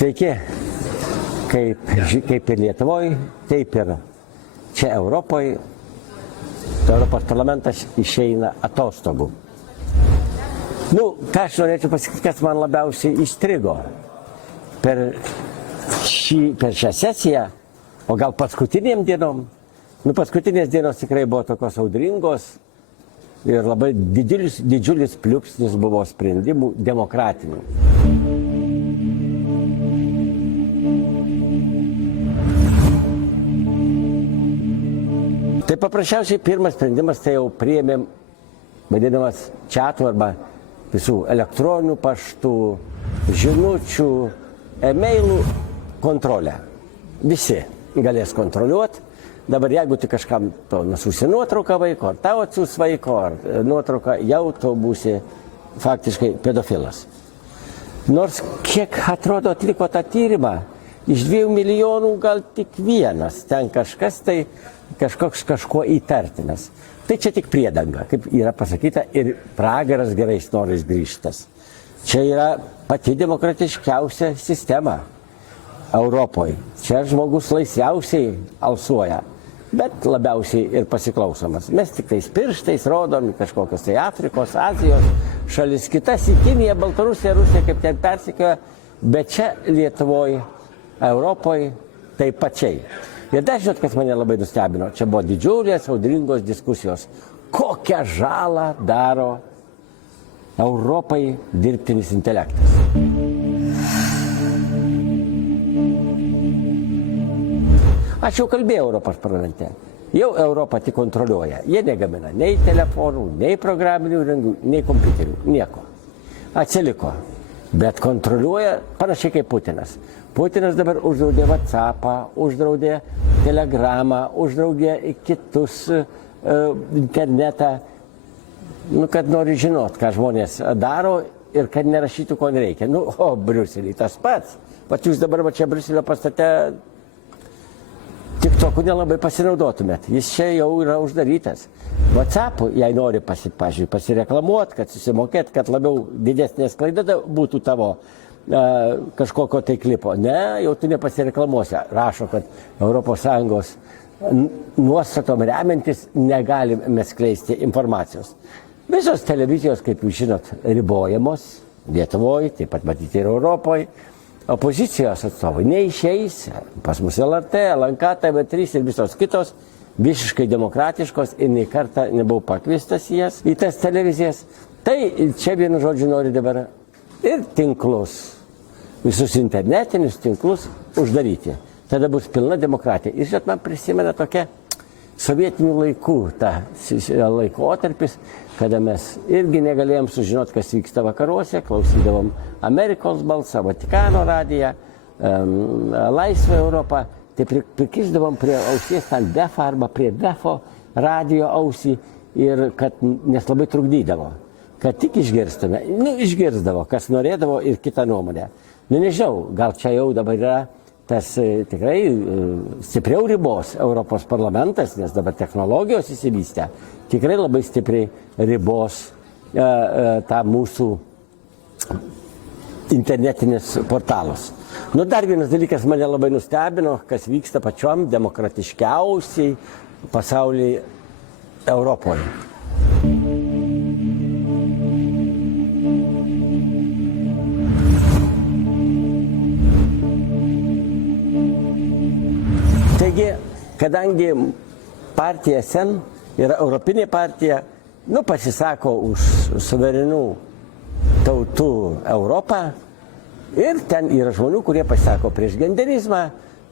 Sveiki, kaip ir Lietuvoje, taip ir čia Europoje, Europos parlamentas išeina atostogų. Ką aš norėčiau pasakyti, kas man labiausiai įstrigo per šią sesiją, o gal paskutiniam dienom. Paskutinės dienos tikrai buvo tokios audringos ir labai didžiulis pliūpsnis buvo sprendimų demokratinių. Tai paprasčiausiai pirmas sprendimas tai jau priėmėm vadinamas čiatų arba visų elektroninių paštų, žinučių, e-mailų kontrolę. Visi galės kontroliuoti. Dabar jeigu tu kažkam to nusiųsi nuotrauką vaiko, ar tau atsiųs vaiko, ar nuotrauką, jau tu būsi faktiškai pedofilas. Nors kiek atrodo atliko tą tyrimą, iš 2 milijonų gal tik vienas, ten kažkuo įtartinas. Tai čia tik priedanga, kaip yra pasakyta, ir pragaras gerais norais grįžtas. Čia yra pati demokratiškiausia sistema Europoje. Čia žmogus laisviausiai alsuoja, bet labiausiai ir pasiklausomas. Mes tik tais pirštais rodom kažkokios tai Afrikos, Azijos šalis, kitas į Kiniją, Baltarusiją, Rusiją, kaip ten persikioja, bet čia Lietuvoje, Europoje taip pačiai. Ir dar žinot, kas mane labai nustebino, čia buvo didžiulės, audringos diskusijos. Kokią žalą daro Europai dirbtinis intelektas? Aš jau kalbėjau Europos parlamente. Jau Europą tik kontroliuoja. Jie negamina nei telefonų, nei programinių įrenginių, nei kompiuterių. Nieko. Atsiliko. Bet kontroliuoja panašiai kaip Putinas. Putinas dabar uždraudė WhatsAppą, uždraudė Telegramą, uždraudė kitus internetą. Kad nori žinot, ką žmonės daro ir kad nerašytų, ko nereikia. O Briuselį tas pats. Vat jūs dabar čia Briuselio pastate TikTok'u nelabai pasinaudotumėt. Jis čia jau yra uždarytas. WhatsApp'u, jei nori pasireklamuoti, kad susimokėt, kad labiau didesnė sklaida būtų tavo kažkokio tai klipo. Ne, jau tu nepasireklamuosi. Rašo, kad ES nuostatom remiantis negalime skleisti informacijos. Visos televizijos, kaip jūs žinot, ribojamos Lietuvoje, taip pat matyti ir Europoje. Opozicijos atstovai neišeis, pas mus LRT, LNK, TV3 ir visos kitos, visiškai demokratiškos ir nei kartą nebuvau pakviestas į tas televizijas. Tai čia vienu žodžiu nori dabar ir tinklus, visus internetinius tinklus uždaryti. Tada bus pilna demokratija. Ir žinot, man prisimena tokia sovietinių laikų laikotarpis, kada mes irgi negalėjom sužinoti, kas vyksta vakaruose, klausydavom Amerikos balsą, Vatikano radiją, Laisvą Europą, tai prikišdavom prie ausies tą DEFą arba prie DEFO radijo ausį, nes labai trukdydavo, kad tik išgirstume. Išgirsdavo, kas norėdavo ir kitą nuomonę. Nežinau, gal čia jau dabar yra tas tikrai stipriau ribos Europos parlamentas, nes dabar technologijos įsivystę, tikrai labai stipriai ribos tą mūsų internetinis portalas. Dar vienas dalykas mane labai nustebino, kas vyksta pačiom demokratiškiausiai pasaulyje Europoje. Taigi, kadangi partija SEN yra Europinė partija, pasisako už suverenų tautų Europą ir ten yra žmonių, kurie pasisako prieš genderizmą,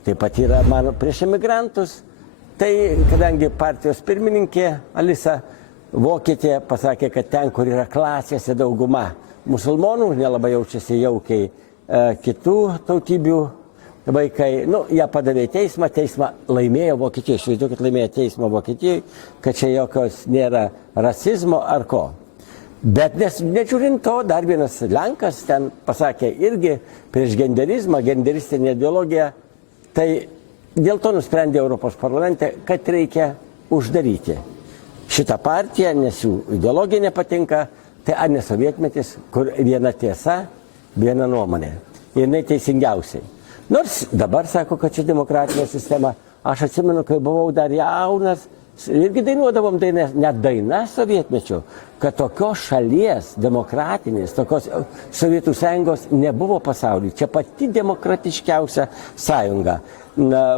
taip pat yra prieš emigrantus. Tai kadangi partijos pirmininkė Alisa Vokietė pasakė, kad ten, kur yra klasėse dauguma musulmonų, nelabai jaučiasi jaukiai kitų tautybių vaikai, ją padavė į teismą, teismą laimėjo Vokietijai, aš įsivaizduoju, kad laimėjo teismą Vokietijai, kad čia jokios nėra rasizmo ar ko. Bet nežiūrint to, dar vienas Lenkas ten pasakė irgi prieš genderizmą, genderistinę ideologiją, tai dėl to nusprendė Europos parlamente, kad reikia uždaryti šitą partiją, nes jų ideologija nepatinka, tai ar ne sovietmetis, kur viena tiesa, viena nuomonė. jinai teisingiausiai. Nors dabar sako, kad čia demokratinė sistema. Aš atsimenu, kai buvau dar jaunas, irgi dainuodavom dainas, net dainas sovietmečių, kad tokios šalies demokratinės, tokios Sovietų sąjungos nebuvo pasaulyje. Čia pati demokratiškiausia sąjunga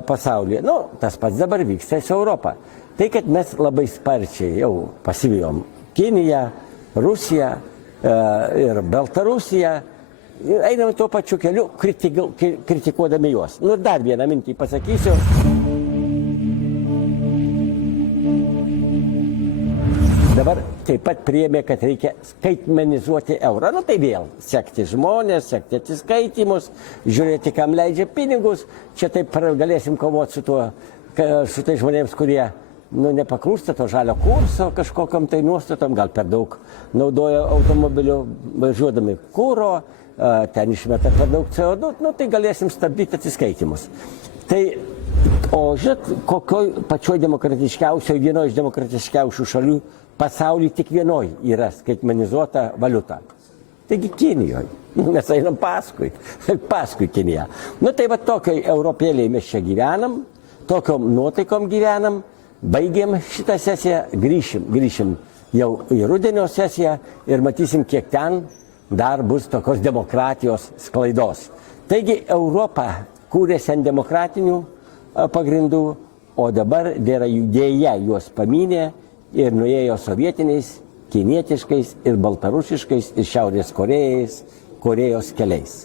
pasaulyje. Nu, tas pats dabar vyksta su Europą. Tai, kad mes labai sparčiai jau pasivijom Kiniją, Rusiją ir Baltarusiją, einam tuo pačiu keliu, kritikuodami juos. Nu ir dar vieną mintį pasakysiu. Dabar taip pat priėmė, kad reikia skaitmenizuoti eurą. Nu tai vėl, sekti žmonės, sekti atsiskaitimus, žiūrėti, kam leidžia pinigus. Čia taip galėsim kovoti su tai žmonėms, kurie nepaklūsta to žalio kurso kažkokiam tai nuostatom, gal per daug naudoja automobilių važiuodami kuro, ten išmeta per daug CO2, nu tai galėsim stabdyti atsiskaitimus. Tai, o žinot, kokioj pačioj demokratiškiausioj, vienoje iš demokratiškiausių šalių pasaulyje tik vienoje yra skaitmenizuota valiuta. Taigi Kinijoje. Mes einam paskui Kiniją. Nu tai va tokioj europėliai mes čia gyvenam, tokiom nuotaikom gyvenam, baigėm šitą sesiją, grįšim jau į rudenio sesiją ir matysim, kiek ten dar bus tokios demokratijos sklaidos. Taigi Europa kūrėsi ant demokratinių pagrindų, o dabar dėja juos pamynė ir nuėjo sovietiniais, kinietiškais ir baltarusiškais ir Šiaurės Korėjos keliais.